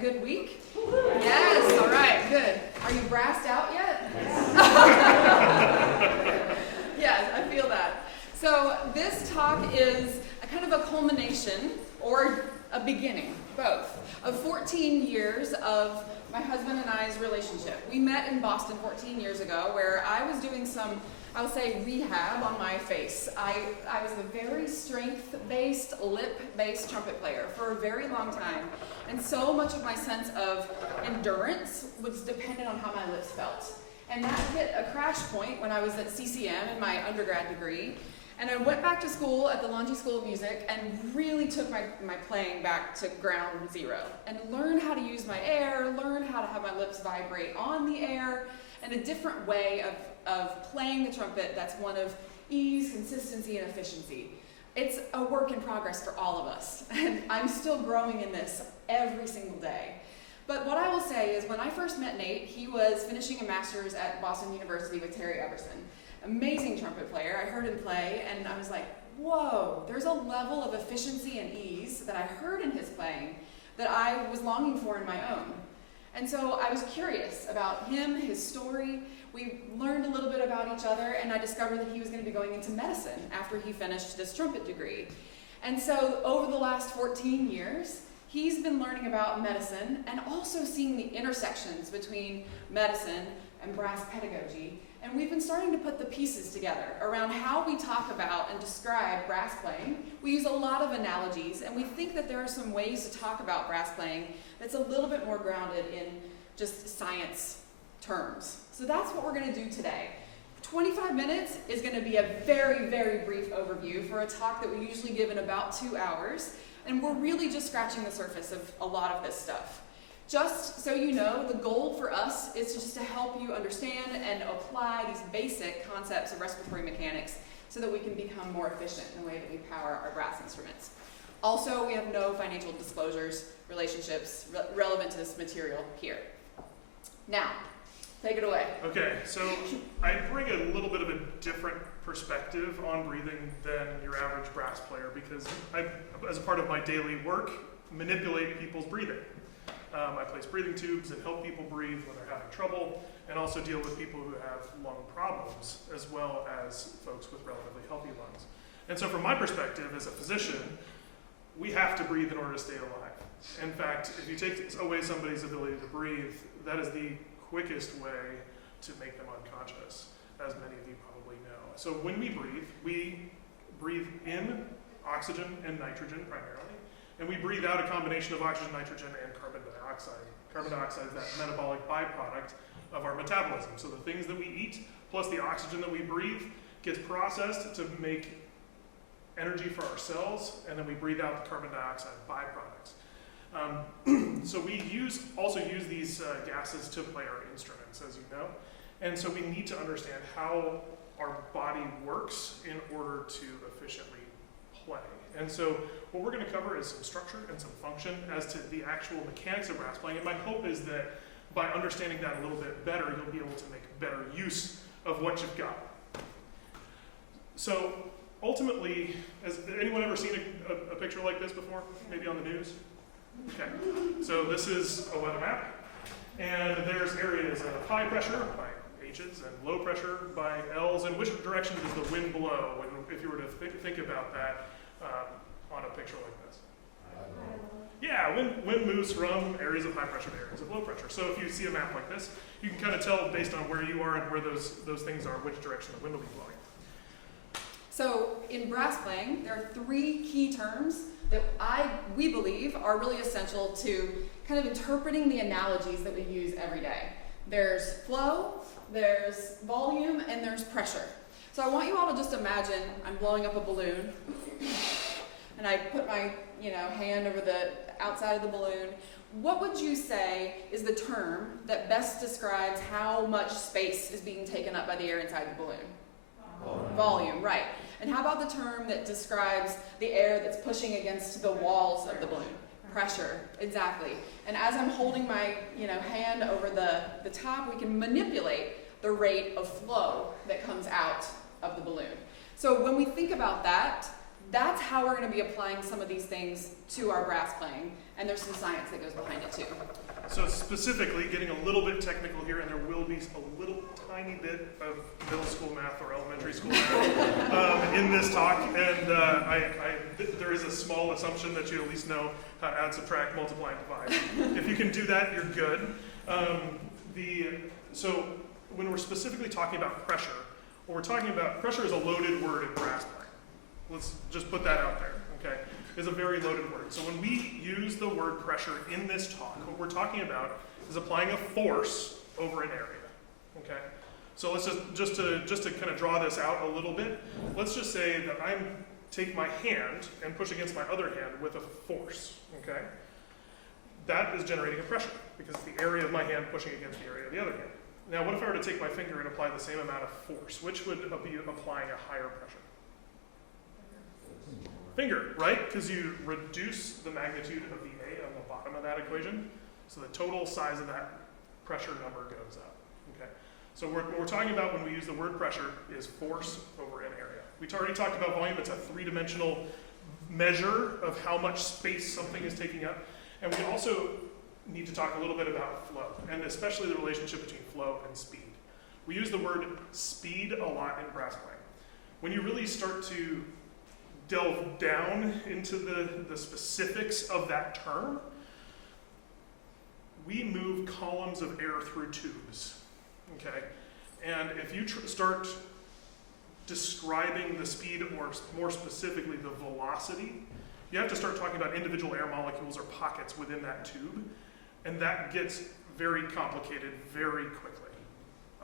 good week? Yes, all right, good. Are you brassed out yet? Yes, I feel that. So this talk is a kind of a culmination, or a beginning, both, of 14 years of my husband and I's relationship. We met in Boston 14 years ago, where I was doing some, I'll say, rehab on my face. I was a very strength-based, lip-based trumpet player for a very long time, and so much of my sense of endurance was dependent on how my lips felt. And that hit a crash point when I was at CCM in my undergrad degree, and I went back to school at the Hall-Tighe School of Music and really took my playing back to ground zero and learned how to use my air, learned how to have my lips vibrate on the air, and a different way of playing the trumpet that's one of ease, consistency, and efficiency. It's a work in progress for all of us, and I'm still growing in this every single day. But what I will say is when I first met Nate, he was finishing a master's at Boston University with Terry Everson. Amazing trumpet player. I heard him play, and I was like, whoa, there's a level of efficiency and ease that I heard in his playing that I was longing for in my own. And so I was curious about him, his story. We learned a little bit about each other, and I discovered that he was going to be going into medicine after he finished this trumpet degree. And so over the last 14 years, he's been learning about medicine and also seeing the intersections between medicine and brass pedagogy. And we've been starting to put the pieces together around how we talk about and describe brass playing. We use a lot of analogies, and we think that there are some ways to talk about brass playing that's a little bit more grounded in just science terms. So that's what we're going to do today. 25 minutes is going to be a very, very brief overview for a talk that we usually give in about 2 hours, and we're really just scratching the surface of a lot of this stuff. Just so you know, the goal for us is just to help you understand and apply these basic concepts of respiratory mechanics so that we can become more efficient in the way that we power our brass instruments. Also, we have no financial disclosures, relationships relevant to this material here. Now, take it away. Okay, so I bring a little bit of a different perspective on breathing than your average brass player because I, as a part of my daily work, manipulate people's breathing. I place breathing tubes and help people breathe when they're having trouble, and also deal with people who have lung problems, as well as folks with relatively healthy lungs. And so from my perspective as a physician, we have to breathe in order to stay alive. In fact, if you take away somebody's ability to breathe, that is the quickest way to make them unconscious, as many of you probably know. So when we breathe in oxygen and nitrogen primarily, and we breathe out a combination of oxygen, nitrogen, and carbon dioxide. Carbon dioxide is that metabolic byproduct of our metabolism. So the things that we eat, plus the oxygen that we breathe, gets processed to make energy for our cells, and then we breathe out the carbon dioxide byproducts. So we also use these gases to play our instruments, as you know. And so we need to understand how our body works in order to efficiently play. And so what we're going to cover is some structure and some function as to the actual mechanics of brass playing. And my hope is that by understanding that a little bit better, you'll be able to make better use of what you've got. So ultimately, has anyone ever seen a picture like this before? Maybe on the news? Okay. So this is a weather map. And there's areas of high pressure by H's and low pressure by L's. And which direction does the wind blow if you were to think about that? On a picture like this. Yeah, wind moves from areas of high pressure to areas of low pressure. So if you see a map like this, you can kind of tell based on where you are and where those things are, which direction the wind will be blowing. So in brass playing, there are 3 key terms that we believe are really essential to kind of interpreting the analogies that we use every day. There's flow, there's volume, and there's pressure. So I want you all to just imagine I'm blowing up a balloon, and I put my hand over the outside of the balloon. What would you say is the term that best describes how much space is being taken up by the air inside the balloon? Volume, right. And how about the term that describes the air that's pushing against the walls of the balloon? Pressure, exactly. And as I'm holding my hand over the top, we can manipulate the rate of flow that comes out of the balloon. So when we think about that, that's how we're going to be applying some of these things to our brass playing. And there's some science that goes behind it too. So specifically, getting a little bit technical here, and there will be a little tiny bit of middle school math or elementary school math in this talk, and there is a small assumption that you at least know how to add, subtract, multiply, and divide. If you can do that, you're good. So when we're specifically talking about pressure, what we're talking about, pressure is a loaded word in brass playing. Let's just put that out there, okay? It's a very loaded word. So when we use the word pressure in this talk, what we're talking about is applying a force over an area, okay? So let's just to kind of draw this out a little bit, let's just say that I take my hand and push against my other hand with a force, okay? That is generating a pressure because it's the area of my hand pushing against the area of the other hand. Now, what if I were to take my finger and apply the same amount of force? Which would be applying a higher pressure? Finger, right? Because you reduce the magnitude of the A on the bottom of that equation, so the total size of that pressure number goes up, okay? So what we're talking about when we use the word pressure is force over an area. We already talked about volume. It's a three-dimensional measure of how much space something is taking up. And we also need to talk a little bit about flow, and especially the relationship between flow and speed. We use the word speed a lot in brass playing. When you really start to delve down into the specifics of that term, we move columns of air through tubes, okay? And if you start describing the speed, or more specifically the velocity, you have to start talking about individual air molecules or pockets within that tube, and that gets very complicated very quickly.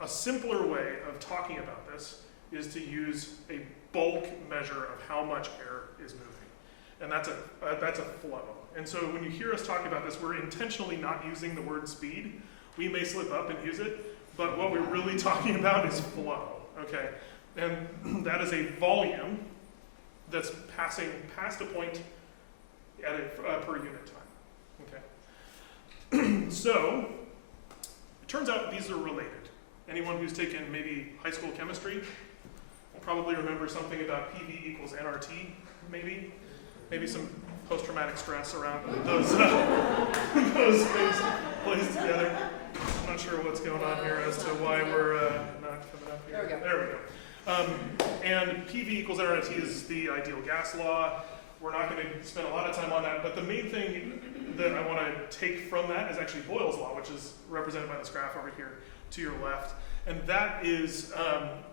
A simpler way of talking about this is to use a bulk measure of how much air is moving, and that's a flow. And so when you hear us talk about this, we're intentionally not using the word speed. We may slip up and use it, but what we're really talking about is flow, okay? And that is a volume that's passing past a point at a per unit time, okay? So, it turns out these are related. Anyone who's taken maybe high school chemistry will probably remember something about PV equals nRT, maybe? Maybe some post-traumatic stress around those things placed together. I'm not sure what's going on here as to why we're not coming up here. There we go. And PV equals nRT is the ideal gas law. We're not going to spend a lot of time on that, but the main thing that I want to take from that is actually Boyle's law, which is represented by this graph over here to your left. And that is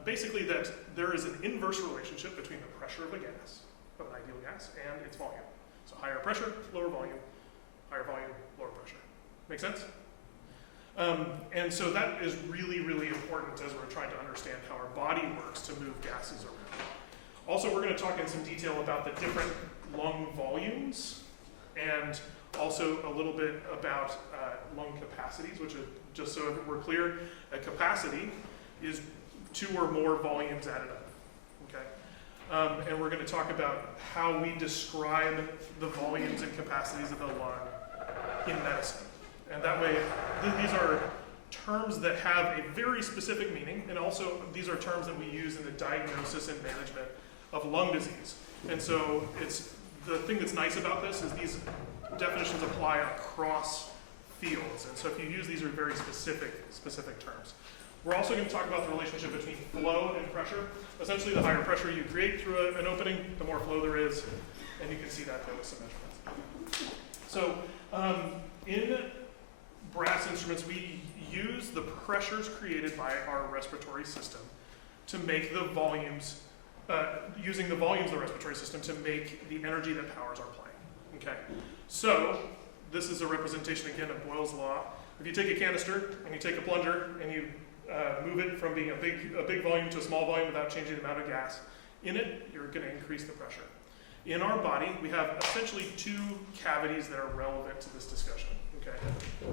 basically that there is an inverse relationship between the pressure of a gas, of an ideal gas, and its volume. So higher pressure, lower volume, lower pressure. Make sense? And so that is really, really important as we're trying to understand how our body works to move gases around. Also, we're going to talk in some detail about the different lung volumes, and also a little bit about lung capacities, which are, just so we're clear, a capacity is 2 or more volumes added up, okay? And we're going to talk about how we describe the volumes and capacities of the lung in medicine. And that way, these are terms that have a very specific meaning, and also these are terms that we use in the diagnosis and management of lung disease. And so the thing that's nice about this is these definitions apply across fields. And so if you use these are very specific terms. We're also going to talk about the relationship between flow and pressure. Essentially, the higher pressure you create through an opening, the more flow there is, and you can see that there with some measurements. So in brass instruments, we use the pressures created by our respiratory system to make the volumes, using the volumes of the respiratory system to make the energy that powers our playing, okay? So this is a representation, again, of Boyle's law. If you take a canister and you take a plunger and you move it from being a big volume to a small volume without changing the amount of gas in it, you're going to increase the pressure. In our body, we have essentially 2 cavities that are relevant to this discussion. Okay.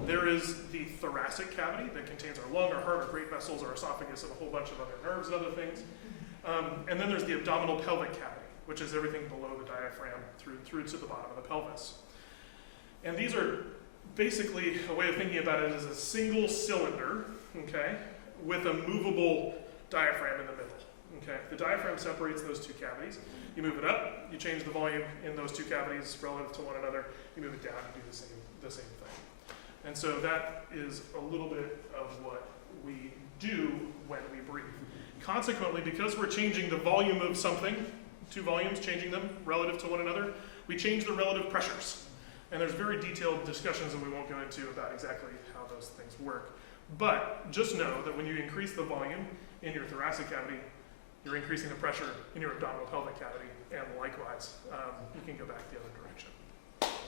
There is the thoracic cavity that contains our lung, our heart, our great vessels, our esophagus, and a whole bunch of other nerves and other things. And then there's the abdominal pelvic cavity, which is everything below the diaphragm through to the bottom of the pelvis. And these are basically, a way of thinking about it is a single cylinder, okay, with a movable diaphragm in the middle, Okay, the diaphragm separates those two cavities. You move it up, you change the volume in those two cavities relative to one another. You move it down, you do the same thing. And so that is a little bit of what we do when we breathe. Consequently, because we're changing the volume of something, two volumes, changing them relative to one another, we change the relative pressures. And there's very detailed discussions that we won't go into about exactly how those things work. But just know that when you increase the volume in your thoracic cavity, you're increasing the pressure in your abdominal pelvic cavity, and likewise, you can go back the other direction.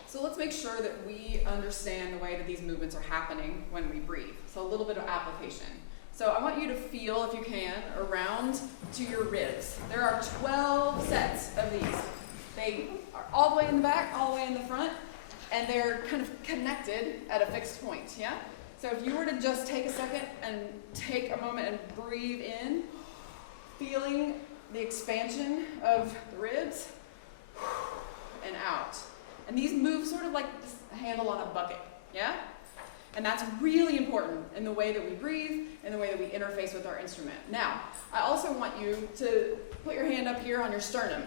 So let's make sure that we understand the way that these movements are happening when we breathe. So a little bit of application. So I want you to feel, if you can, around to your ribs. There are 12 sets of these. They are all the way in the back, all the way in the front, and they're kind of connected at a fixed point, yeah? So if you were to just take a second and take a moment and breathe in, feeling the expansion of the ribs, and out. And these move sort of like a handle on a bucket, yeah? And that's really important in the way that we breathe, in the way that we interface with our instrument. Now, I also want you to put your hand up here on your sternum.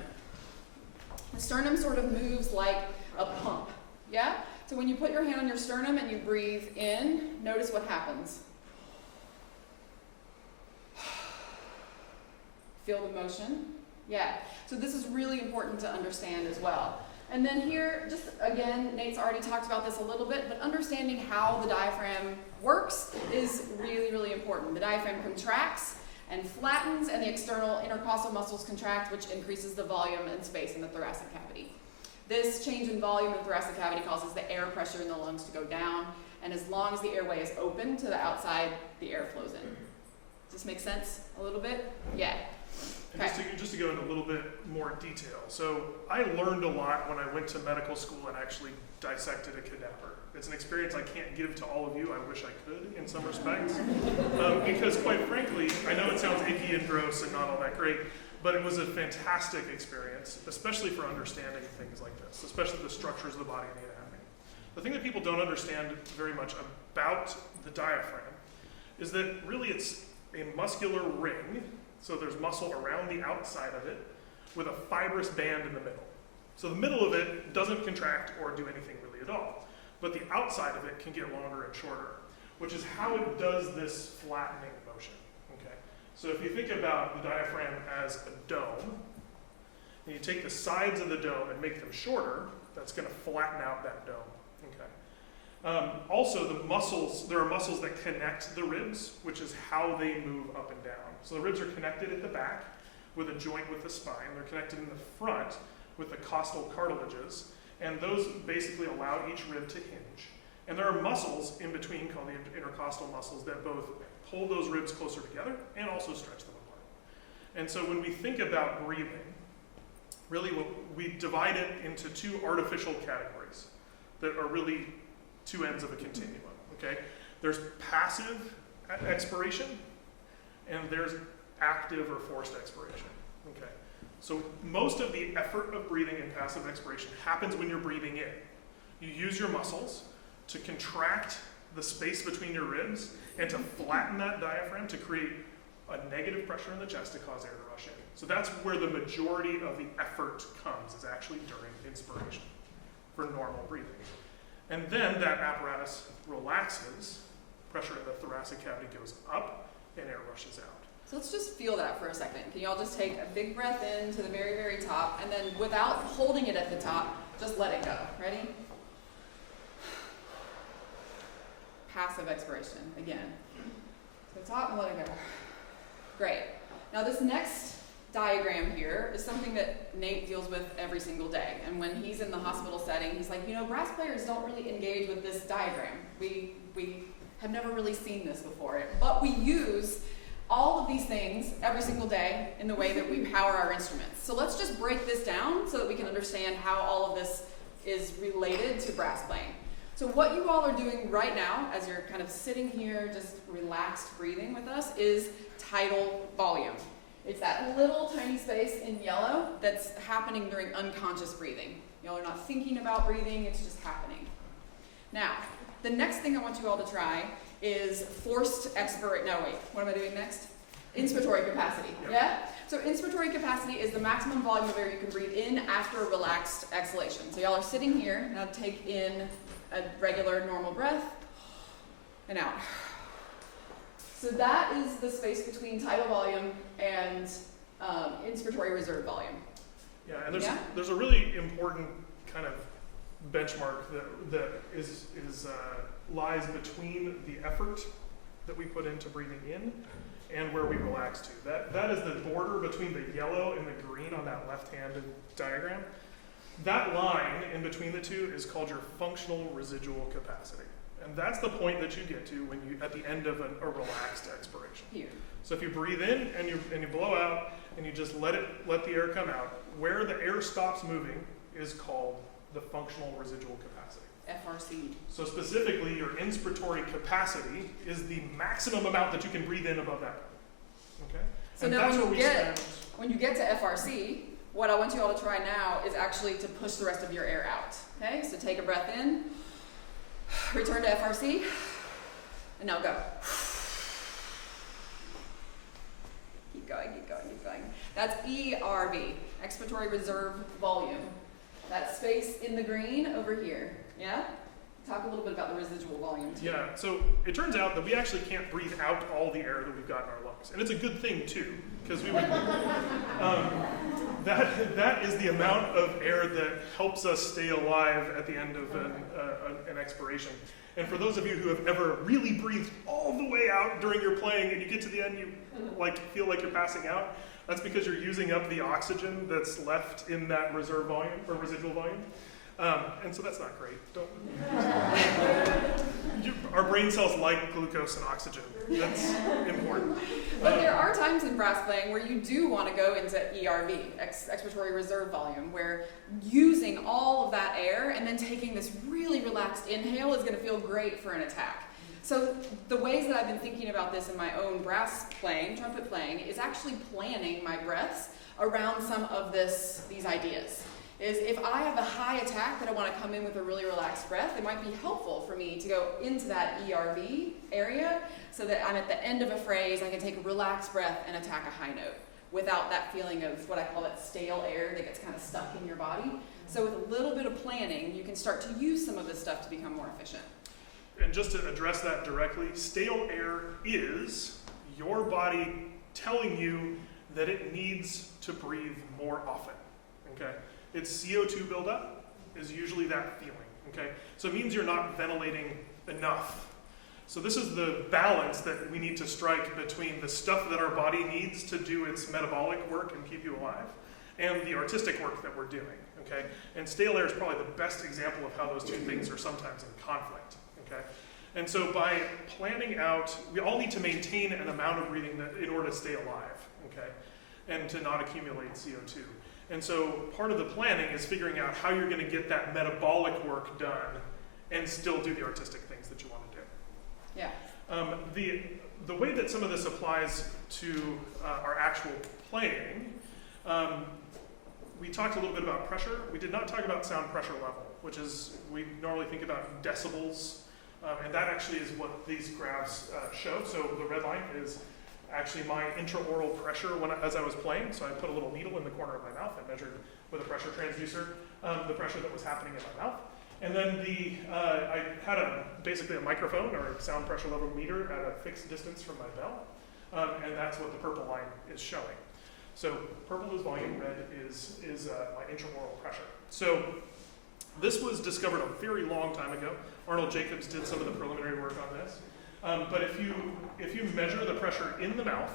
The sternum sort of moves like a pump, yeah? So when you put your hand on your sternum and you breathe in, notice what happens. Feel the motion? Yeah. So this is really important to understand as well. And then here, just again, Nate's already talked about this a little bit, but understanding how the diaphragm works is really, really important. The diaphragm contracts and flattens, and the external intercostal muscles contract, which increases the volume and space in the thoracic cavity. This change in volume in the thoracic cavity causes the air pressure in the lungs to go down, and as long as the airway is open to the outside, the air flows in. Does this make sense a little bit? Yeah. And just to go into a little bit more detail. So I learned a lot when I went to medical school and actually dissected a cadaver. It's an experience I can't give to all of you. I wish I could in some respects. Because quite frankly, I know it sounds icky and gross and not all that great, but it was a fantastic experience, especially for understanding things like this, especially the structures of the body and the anatomy. The thing that people don't understand very much about the diaphragm is that really it's a muscular ring. So there's muscle around the outside of it with a fibrous band in the middle. So the middle of it doesn't contract or do anything really at all. But the outside of it can get longer and shorter, which is how it does this flattening motion. Okay? So if you think about the diaphragm as a dome, and you take the sides of the dome and make them shorter, that's going to flatten out that dome. Okay? Also, the muscles, there are muscles that connect the ribs, which is how they move up and down. So the ribs are connected at the back with a joint with the spine. They're connected in the front with the costal cartilages, and those basically allow each rib to hinge. And there are muscles in between called the intercostal muscles that both pull those ribs closer together and also stretch them apart. And so when we think about breathing, really we divide it into two artificial categories that are really two ends of a continuum, okay? There's passive expiration, and there's active or forced expiration, okay? So most of the effort of breathing in passive expiration happens when you're breathing in. You use your muscles to contract the space between your ribs and to flatten that diaphragm to create a negative pressure in the chest to cause air to rush in. So that's where the majority of the effort comes, is actually during inspiration for normal breathing. And then that apparatus relaxes, pressure in the thoracic cavity goes up, and air rushes out. So let's just feel that for a second. Can you all just take a big breath in to the very, very top, and then without holding it at the top, just let it go. Ready? Passive expiration, again. To the top and let it go. Great. Now this next diagram here is something that Nate deals with every single day. And when he's in the hospital setting, he's like, you know, brass players don't really engage with this diagram. We have never really seen this before. But we use all of these things every single day in the way that we power our instruments. So let's just break this down so that we can understand how all of this is related to brass playing. So what you all are doing right now, as you're kind of sitting here just relaxed breathing with us, is tidal volume. It's that little tiny space in yellow that's happening during unconscious breathing. Y'all are not thinking about breathing, it's just happening. Now, the next thing I want you all to try is forced expiration. No, wait, what am I doing next? Inspiratory capacity, yeah? So inspiratory capacity is the maximum volume of air you can breathe in after a relaxed exhalation. So y'all are sitting here, now take in a regular normal breath, and out. So that is the space between tidal volume and inspiratory reserve volume. Yeah, and there's a really important kind of benchmark that lies between the effort that we put into breathing in and where we relax to. That is the border between the yellow and the green on that left-handed diagram. That line in between the two is called your functional residual capacity. And that's the point that you get to when you at the end of a relaxed expiration. Here. So if you breathe in and you blow out and you just let the air come out, where the air stops moving is called the functional residual capacity. FRC. So specifically, your inspiratory capacity is the maximum amount that you can breathe in above that. Okay? So and now that's when you get to FRC, what I want you all to try now is actually to push the rest of your air out. Okay? So take a breath in, return to FRC, and now go. Keep going, keep going, keep going. That's ERV, expiratory reserve volume. That space in the green over here. Yeah? Talk a little bit about the residual volume too. Yeah, so it turns out that we actually can't breathe out all the air that we've got in our lungs. And it's a good thing too, because we would, that is the amount of air that helps us stay alive at the end of an expiration. And for those of you who have ever really breathed all the way out during your playing and you get to the end, you feel like you're passing out, that's because you're using up the oxygen that's left in that reserve volume or residual volume. And so that's not great. Our brain cells like glucose and oxygen. That's important. But there are times in brass playing where you do want to go into ERV, expiratory reserve volume, where using all of that air and then taking this really relaxed inhale is going to feel great for an attack. So the ways that I've been thinking about this in my own brass playing, trumpet playing, is actually planning my breaths around some of these ideas. Is if I have a high attack that I want to come in with a really relaxed breath, it might be helpful for me to go into that ERV area so that I'm at the end of a phrase, I can take a relaxed breath and attack a high note without that feeling of what I call that stale air that gets kind of stuck in your body. So with a little bit of planning, you can start to use some of this stuff to become more efficient. And just to address that directly, stale air is your body telling you that it needs to breathe more often, okay? Its CO2 buildup is usually that feeling, okay? So it means you're not ventilating enough. So this is the balance that we need to strike between the stuff that our body needs to do its metabolic work and keep you alive, and the artistic work that we're doing, okay? And stale air is probably the best example of how those two things are sometimes in conflict, okay? And so by planning out, we all need to maintain an amount of breathing in order to stay alive, okay? And to not accumulate CO2. And so part of the planning is figuring out how you're going to get that metabolic work done and still do the artistic things that you want to do. Yeah. The way that some of this applies to our actual playing, we talked a little bit about pressure. We did not talk about sound pressure level, which is, we normally think about decibels, and that actually is what these graphs show. So the red line is actually my intraoral pressure as I was playing. So I put a little needle in the corner of my mouth. I measured with a pressure transducer the pressure that was happening in my mouth. And then I had basically a microphone or a sound pressure level meter at a fixed distance from my bell. And that's what the purple line is showing. So purple is volume, red is my intraoral pressure. So this was discovered a very long time ago. Arnold Jacobs did some of the preliminary work on this. But if you measure the pressure in the mouth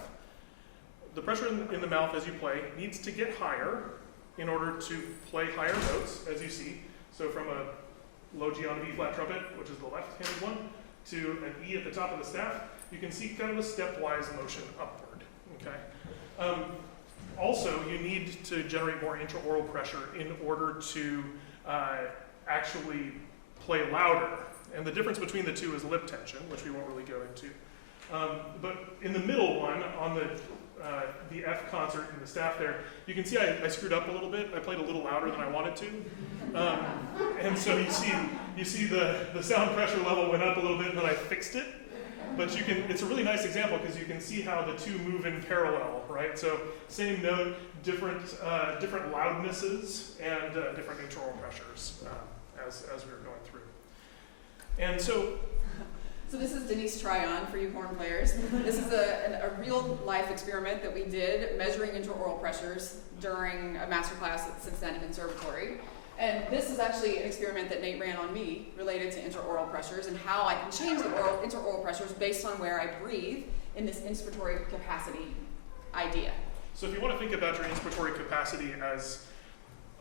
in the mouth as you play needs to get higher in order to play higher notes, as you see. So from a low G on a B flat trumpet, which is the left-handed one, to an E at the top of the staff, you can see kind of a stepwise motion upward, okay? Also, you need to generate more intraoral pressure in order to actually play louder. And the difference between the two is lip tension, which we won't really go into. But in the middle one, on the F concert in the staff there, you can see I screwed up a little bit. I played a little louder than I wanted to. And so you see the sound pressure level went up a little bit and then I fixed it. But it's a really nice example because you can see how the two move in parallel, right? So same note, different loudnesses and different neutral pressures as we were going through. And so this is Denise Tryon for you horn players. This is a real life experiment that we did measuring intraoral pressures during a master class at the Cincinnati Conservatory. And this is actually an experiment that Nate ran on me related to intraoral pressures and how I can change the intraoral pressures based on where I breathe in this inspiratory capacity idea. So if you want to think about your inspiratory capacity as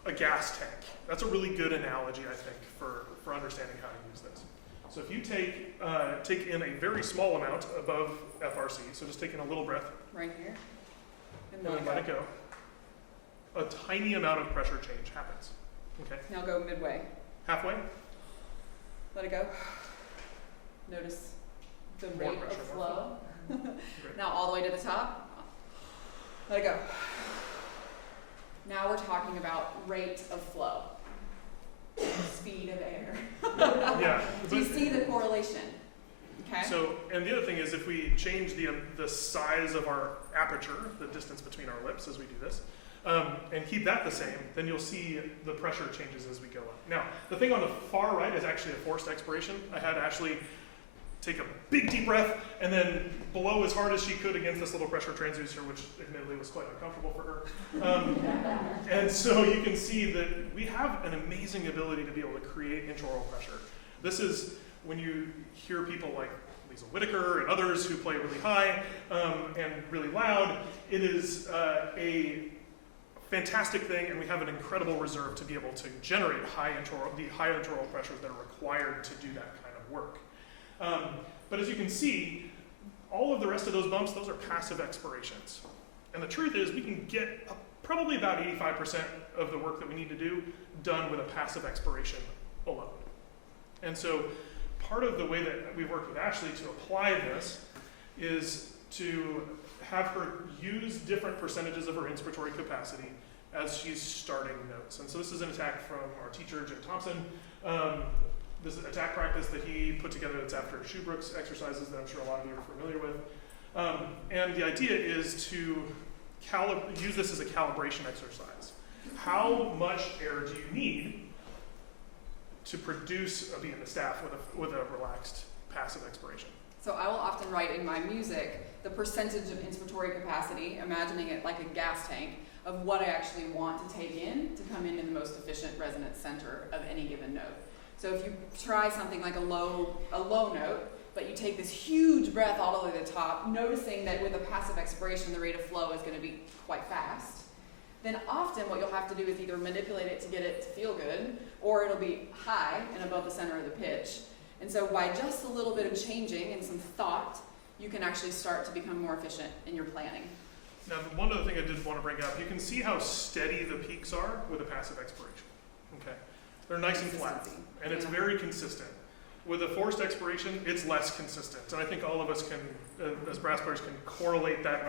a gas tank, that's a really good analogy, I think, for understanding how to use this. So if you take in a very small amount above FRC, so just take in a little breath. Right here. And then let it go. A tiny amount of pressure change happens. Okay. Now go midway. Halfway. Let it go. Notice the More rate pressure, of more flow. Now all the way to the top. Let it go. Now we're talking about rate of flow. Speed of air. Yeah. Do you see the correlation? Okay. So, and the other thing is if we change the size of our aperture, the distance between our lips as we do this, and keep that the same, then you'll see the pressure changes as we go up. Now, the thing on the far right is actually a forced expiration. I had Ashley take a big deep breath and then blow as hard as she could against this little pressure transducer, which admittedly was quite uncomfortable for her. And so you can see that we have an amazing ability to be able to create intraoral pressure. This is when you hear people like Lisa Whitaker and others who play really high and really loud, it is a fantastic thing, and we have an incredible reserve to be able to generate the high intraoral pressures that are required to do that kind of work. But as you can see, all of the rest of those bumps, those are passive expirations. And the truth is we can get probably about 85% of the work that we need to do done with a passive expiration alone. And so part of the way that we've worked with Ashley to apply this is to have her use different percentages of her inspiratory capacity as she's starting notes. And so this is an attack from our teacher, Jim Thompson. This is an attack practice that he put together that's after Schubrooks exercises that I'm sure a lot of you are familiar with. And the idea is to use this as a calibration exercise. How much air do you need to produce a beat in the staff with a relaxed passive expiration? So I will often write in my music the percentage of inspiratory capacity, imagining it like a gas tank, of what I actually want to take in to come into the most efficient resonance center of any given note. So if you try something like a low note, but you take this huge breath all the way to the top, noticing that with a passive expiration, the rate of flow is going to be quite fast, then often what you'll have to do is either manipulate it to get it to feel good, or it'll be high and above the center of the pitch. And so by just a little bit of changing and some thought, you can actually start to become more efficient in your planning. Now, one other thing I did want to bring up, you can see how steady the peaks are with a passive expiration. Okay, they're nice and flat, and it's very consistent. With a forced expiration, it's less consistent, and I think all of us can, as brass players, can correlate that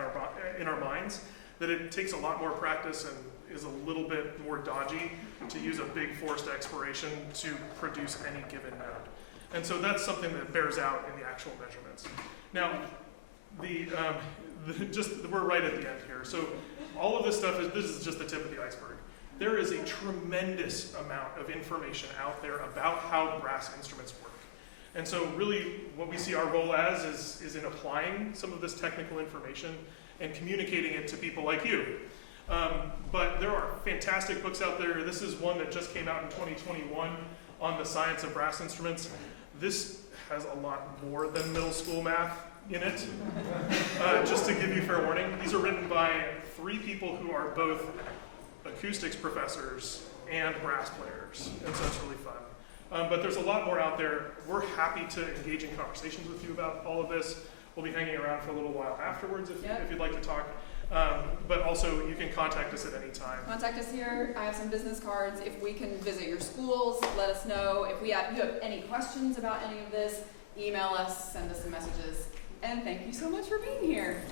in our minds. That it takes a lot more practice and is a little bit more dodgy to use a big forced expiration to produce any given note. And so that's something that bears out in the actual measurements. Now, we're right at the end here. So all of this stuff, this is just the tip of the iceberg. There is a tremendous amount of information out there about how brass instruments work. And so really what we see our role as is in applying some of this technical information and communicating it to people like you. But there are fantastic books out there. This is one that just came out in 2021 on the science of brass instruments. This has a lot more than middle school math in it. Just to give you fair warning, these are written by 3 people who are both acoustics professors and brass players, and so it's really fun. But there's a lot more out there. We're happy to engage in conversations with you about all of this. We'll be hanging around for a little while afterwards if you'd like to talk. But also, you can contact us at any time. Contact us here. I have some business cards. If we can visit your schools, let us know. If you have any questions about any of this, email us, send us some messages. And thank you so much for being here.